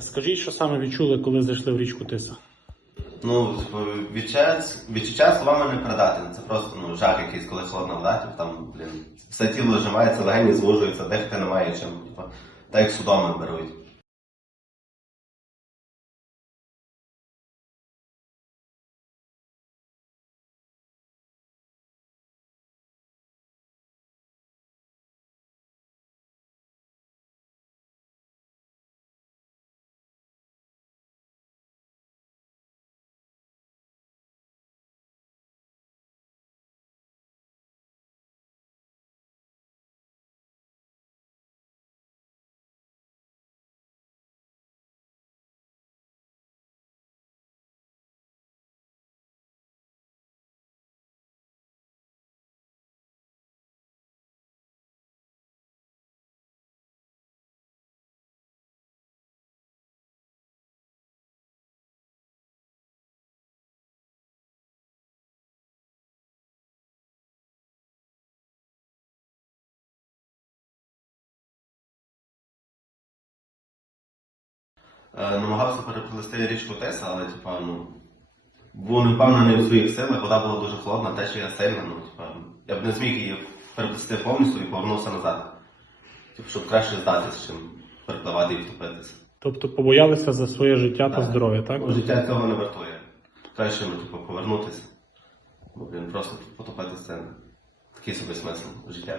Скажіть, що саме відчули, коли зайшли в річку Тиса? Ну, типу, відчуття, словами не передати. Це просто ну, жах якийсь, коли холодна вода, типу, там, блін, все тіло зжимається, легені звужуються, дихати немає чим. Типу, так як судоми беруть. Намагався переплести річку Теса, але типа, ну, був не впевнений у своїх силах, вода була дуже холодна, течія сильна, ну, типа, я б не зміг її переплести повністю і повернувся назад. Типу, щоб краще здатись, чим перепливати і втопитися. Тобто побоялися за своє життя та здоров'я, так? Ну, Життя цього не вартує. Краще, ну, типу, повернутися. Бо, блін, просто потопитися це такий собі смисл життя.